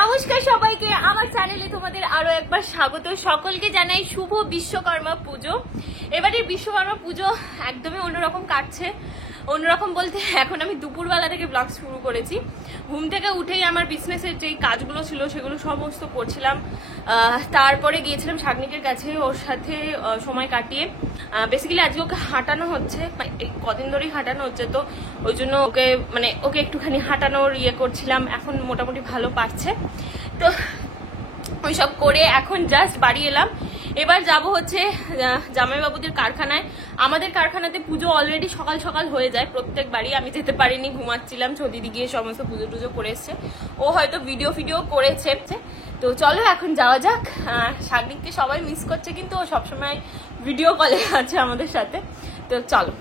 নমস্কার সবাইকে, আমার চ্যানেলে তোমাদের আরো একবার স্বাগত। সকলকে জানাই শুভ বিশ্বকর্মা পুজো। এবারের বিশ্বকর্মা পুজো একদমই অন্যরকম কাটছে। অন্যরকম বলতে এখন আমি দুপুরবেলা থেকে ব্লগ শুরু করেছি। ঘুম থেকে উঠেই আমার বিজনেসের যেই কাজগুলো ছিল সেগুলো সমস্ত করছিলাম। তারপরে গিয়েছিলাম শাগনিকের কাছে, ওর সাথে সময় কাটিয়ে বেসিক্যালি আজকে ওকে হাঁটানো হচ্ছে, কদিন ধরেই হাঁটানো হচ্ছে, তো ওই জন্য ওকে একটুখানি হাঁটানোর করছিলাম। এখন মোটামুটি ভালো পারছে, তো ওইসব করে এখন জাস্ট বাড়ি এলাম। এবার যাব হচ্ছে জামাইবাবুদের কারখানায়। আমাদের কারখানাতে পুজো অলরেডি সকাল সকাল হয়ে যায় প্রত্যেকবারই। আমি যেতে পারিনি, ঘুমাচ্ছিলাম। ছদিদি গিয়ে সমস্ত পুজো টুজো করে এসছে, ও হয়তো ভিডিও করেছে। তো চলো এখন যাওয়া যাক। শাগনিককে সবাই মিস করছে, কিন্তু ও সবসময় ভিডিও কলে আছে আমাদের সাথে। তো চলো,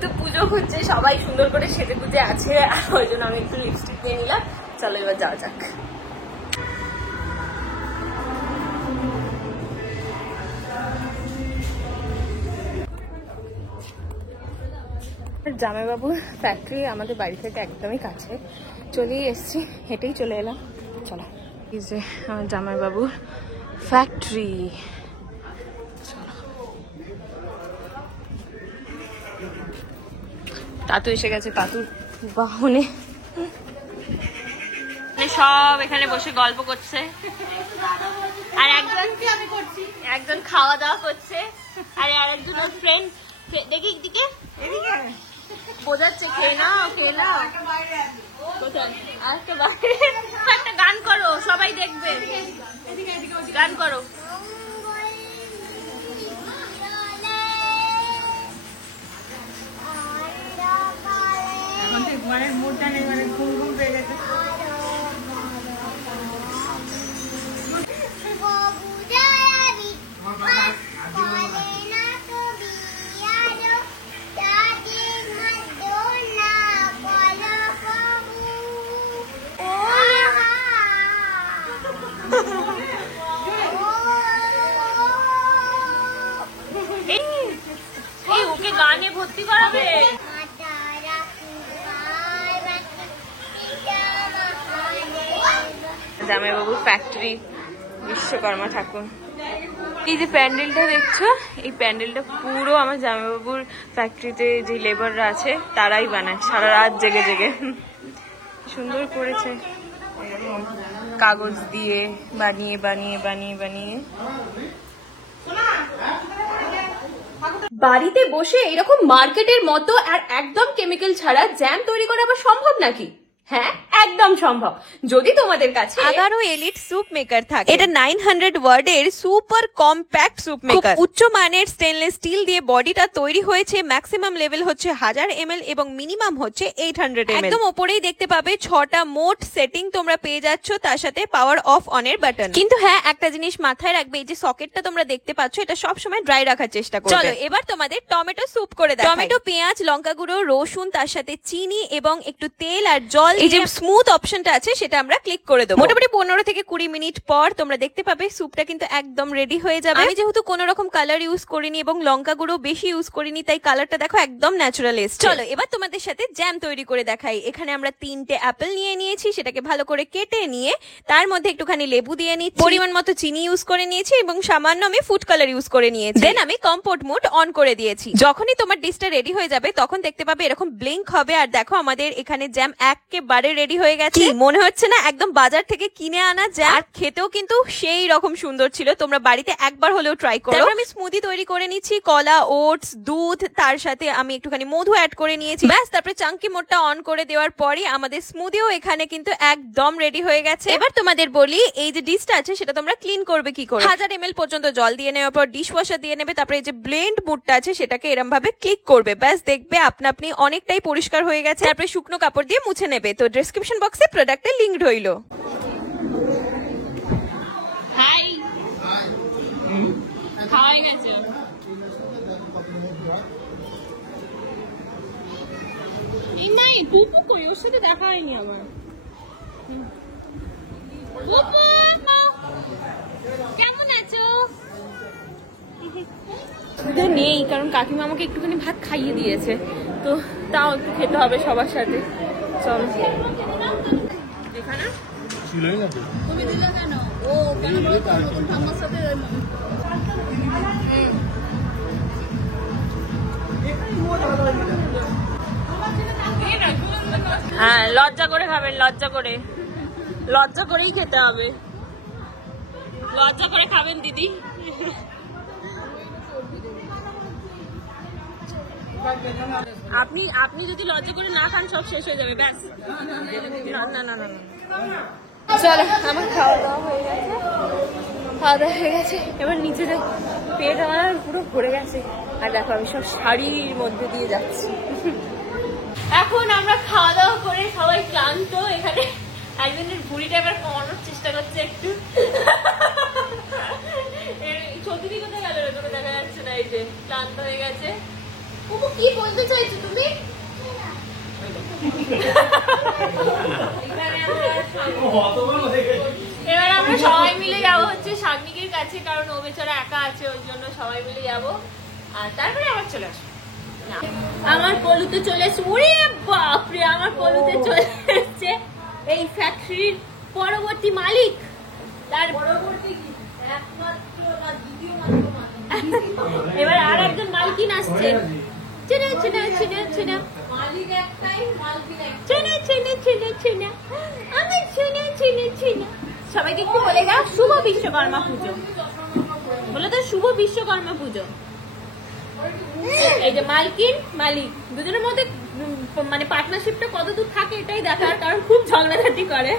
তো পুজো হচ্ছে, সবাই সুন্দর করে সেজে গুজে আছে, ওই জন্য আমি একটু লিপস্টিক নিয়ে নিলাম। চলো এবার যাওয়া যাক। জামাইবাবু ফ্যাক্টরি আমাদের বাড়ি থেকে একদমই কাছে, চলেই এসছি, হেঁটেই চলে এলাম। চলো, এই যে আমার জামাইবাবুর ফ্যাক্টরি। তাতু এসে গেছে, তাতুর বাহনে সব এখানে বসে গল্প করছে, আর একজন খাওয়া দাওয়া করছে, আর আরেকজন ফ্রেন্ড দেখি দিকে বোঝাচ্ছে খেয়ে নাও খেয়ে নাও। একটা গান করো, সবাই দেখবে, গান করো। ওকে গানে ভর্তি করাবে। জামাইবাবুর ফ্যাক্টরি, বিশ্বকর্মা ঠাকুর। এই যে প্যান্ডেলটা দেখছো, এই প্যান্ডেলটা পুরো আমার জামাইবাবুর ফ্যাক্টরিতে যে লেবাররা আছে তারাই বানায়, সারা রাত জেগে জেগে। সুন্দর করেছে, কাগজ দিয়ে বানিয়ে বানিয়ে বানিয়ে বানিয়ে। বাড়িতে বসে এরকম মার্কেটের মতো আর একদম কেমিক্যাল ছাড়া জ্যাম তৈরি করা আবার সম্ভব নাকি? হ্যাঁ, একদম সম্ভব, যদি তোমাদের কাছে আগারো এলিট স্যুপ মেকার থাকে। এটা 900 ওয়ার্ডের সুপার কম্প্যাক্ট স্যুপ মেকার। উচ্চ মানের স্টেনলেস স্টিল দিয়ে বডিটা তৈরি হয়েছে। ম্যাক্সিমাম লেভেল হচ্ছে 1000 ml এবং মিনিমাম হচ্ছে 800 ml। একদম উপরেই দেখতে পাবে 6টা মোট সেটিং তোমরা পেয়ে যাচ্ছ, তার সাথে পাওয়ার অফ অন এর বাটন। কিন্তু হ্যাঁ, একটা জিনিস মাথায় রাখবে, এই যে সকেটটা তোমরা দেখতে পাচ্ছ, এটা সব সময় ড্রাই রাখার চেষ্টা করবে। চলো এবার তোমাদের টমেটো স্যুপ করে দেখাই। টমেটো, পেঁয়াজ, লঙ্কা গুঁড়ো, রসুন, তার সাথে চিনি এবং একটু তেল আর জল, এই যে স্মুথ অপশনটা আছে সেটা আমরা ক্লিক করে দেবো। মোটামুটি 15 থেকে 20 মিনিট পর তোমরা দেখতে পাবে স্যুপটা কিন্তু একদম রেডি হয়ে যাবে। আমি যেহেতু কোনো রকম কালার ইউজ করিনি এবং লঙ্কা গুঁড়ো বেশি ইউজ করিনি, তাই কালারটা দেখো একদম ন্যাচারাল এসেছে। চলো এবার তোমাদের সাথে জ্যাম তৈরি করে দেখাই। এখানে আমরা 3টে অ্যাপেল নিয়ে নিয়েছি, সেটাকে ভালো করে কেটে নিয়ে তার মধ্যে একটুখানি লেবু দিয়ে নিচ্ছি, পরিমাণ মতো চিনি ইউজ করে নিয়েছি এবং সামান্য আমি ফুড কালার ইউজ করে নিয়েছি। দেন আমি কম্পোট মোড অন করে দিয়েছি। যখনই তোমার ডিশটা রেডি হয়ে যাবে তখন দেখতে পাবে এরকম ব্লিঙ্ক হবে, আর দেখো আমাদের এখানে জ্যাম একেবারে রেডি হয়ে গেছে। মনে হচ্ছে না একদম বাজার থেকে কিনে আনা জ্যাম? আর খেতেও কিন্তু সেই রকম সুন্দর ছিল। তোমরা বাড়িতে একবার হলেও ট্রাই করো। তারপর আমি স্মুদি তৈরি করে নিচ্ছি, কলা, ওটস, দুধ, তার সাথে আমি একটুখানি মধু অ্যাড করে নিয়েছি। ব্যাস, তারপরে চাঙ্কি মোডটা অন করে দেওয়ার পরই আমাদের স্মুদিও এখানে কিন্তু একদম রেডি হয়ে গেছে। এবার তোমাদের বলি, এই যে ডিশটা আছে সেটা তোমরা ক্লিন করবে কি করে। 1000 ml পর্যন্ত জল দিয়ে নেওয়ার পর ডিশ ওয়াশার দিয়ে নেবে, তারপরে এই যে ব্লেন্ড মোডটা আছে সেটাকে এরকম ভাবে ক্লিক করবে। ব্যাস, দেখবে আপনা আপনি অনেকটাই পরিষ্কার হয়ে গেছে। তারপরে শুকনো কাপড় দিয়ে মুছে নেবে। তো ডেসক্রিপশন বক্সে প্রোডাক্টের লিংক রইল। খাওয়াই গেছে। নাই পুপু কই, ওর সাথে দেখা হয়নি আমার। পুপু কেমন আছো? নেই, কারণ কাকিমা আমাকে একটুখানি ভাত খাইয়ে দিয়েছে, তো তাও একটু খেতে হবে সবার সাথে। চলো এখানে ছিলই না তো। তুমি দিলে কেন? ও কেন বলো তো, নতুন ঠাম্মার সাথে হ্যাঁ, লজ্জা করে খাবেন, লজ্জা করে, লজ্জা করেই খেতে হবে, লজ্জা করে খাবেন দিদি। আপনি আপনি যদি লজ্জা করে না খান সব শেষ হয়ে যাবে, ব্যাস। না না না না, চলো আমার খাওয়া দাওয়া হয়ে গেছে, খাওয়া দাওয়া হয়ে গেছে, এবার নিচে যাই, পেট আমার পুরো ভরে গেছে। আর দেখো আমি সব শাড়ির মধ্যে দিয়ে যাচ্ছি। এখন আমরা খাওয়া দাওয়া করে সবাই ক্লান্ত, এখানে একজনের ভুঁড়িটা এবার কমানোর চেষ্টা করছে একটু। সত্যি কোথায় গেল রে, তোকে দেখা যাচ্ছে না, এই যে ক্লান্ত হয়ে গেছে। ওপো কি বলতে চাইছো তুমি? এবার আমরা সবাই মিলে যাবো হচ্ছে শাগনিকের কাছে, কারণ ও বেচারা একা আছে, ওই জন্য সবাই মিলে যাবো, আর তারপরে আবার চলে আসবো। আমার পলুতে চলে এসছে, ওরে বাপরে, আমার পলুতে চলে এসছে এই ফ্যাক্টরির পরবর্তী মালিক, তার পরবর্তী এবার আর একজন মালকিন আসছে। চেনা চেনা চেনা চেনা মালিক একটাই, মালকিন চেনা চেনা চেনা চেনা, আমি চেনা চেনা চেনা। সবাইকে একটু বলে দাও শুভ বিশ্বকর্মা পুজো, বলে তো শুভ বিশ্বকর্মা পুজো। এই যে মালকিন মালিক দুজনের মধ্যে মানে পার্টনারশিপটা কতদূর থাকে এটাই দেখার, কারণ খুব ঝগড়াঝাটি করে।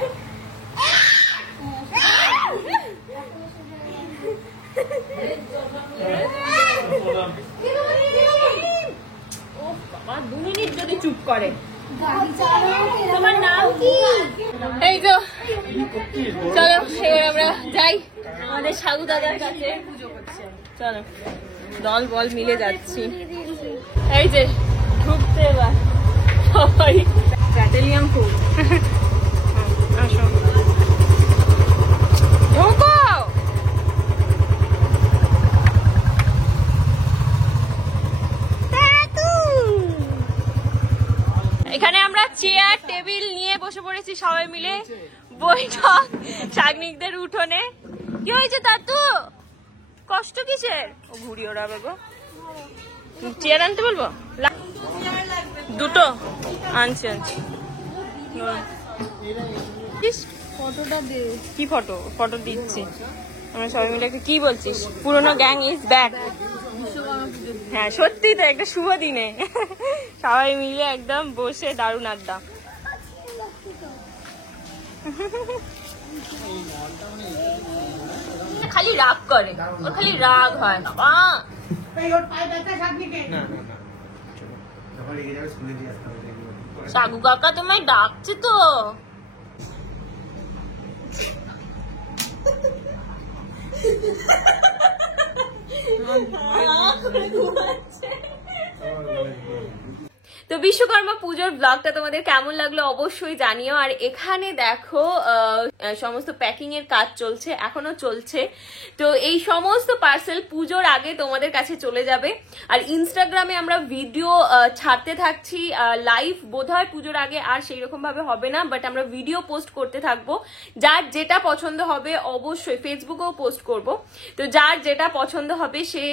ও বাবা, 2 মিনিট যদি চুপ করে। তোমার নাম কি? এই তো চলো এবার আমরা যাই আমাদের সাগু দাদার কাছে। চলো দল বল মিলে যাচ্ছি, এই যে ঢুকতে এবার সবাই ব্যাটালিয়ান ফুল। আসো ঢোকো। এখানে আমরা চেয়ার টেবিল নিয়ে বসে পড়েছি সবাই মিলে, বৈঠক শাগনিকদের উঠোনে। কি হয়েছে তার তো কষ্ট কিসের? ও ঘুরি ওড়াবে গো। চেয়ার আনতে বলবো? দুটো আনছি আনছি। ফটোটা দে। কি ফটো? ফটো দিচ্ছি। আমরা সবাই মিলে একটা কি বলছিস, পুরোনো গ্যাং ইজ ব্যাক। হ্যাঁ সত্যি তো, একটা শুভ দিনে সবাই মিলে একদম বসে দারুণ আড্ডা। খালি রাগ করে, ওর খালি রাগ হয়। বাবা সাগু কাকা তোমায় ডাকছে তো। তো বিশ্বকর্মা পুজোর ব্লগটা তোমাদের কেমন লাগলো অবশ্যই জানিও। আর এখানে দেখো সমস্ত প্যাকিং এর কাজ চলছে, এখনো চলছে। তো এই সমস্ত পার্সেল পুজোর আগে তোমাদের কাছে চলে যাবে। আর ইনস্টাগ্রামে আমরা ভিডিও ছাড়তে থাকছি, লাইভ বোধহয় পুজোর আগে আর সেই রকম ভাবে হবে না, বাট আমরা ভিডিও পোস্ট করতে থাকবো। যার যেটা পছন্দ হবে অবশ্যই ফেসবুকেও পোস্ট করব। তো যার যেটা পছন্দ হবে সে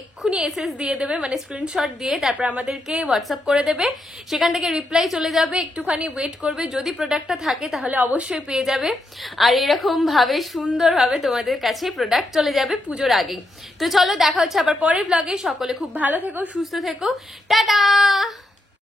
এক্ষুনি এসএস দিয়ে দেবে, মানে স্ক্রিনশট দিয়ে তারপর আমাদেরকে হোয়াটসঅ্যাপ করে দেবে, সেখান থেকে রিপ্লাই চলে যাবে। একটুখানি ওয়েট করবে, যদি প্রোডাক্টটা থাকে তাহলে অবশ্যই পেয়ে যাবে। আর এরকম ভাবে সুন্দরভাবে তোমাদের কাছে প্রোডাক্ট চলে যাবে পুজোর আগেই। তো চলো দেখা হচ্ছে আবার পরের ব্লগে। সকলে খুব ভালো থেকো, সুস্থ থেকো, টাটা।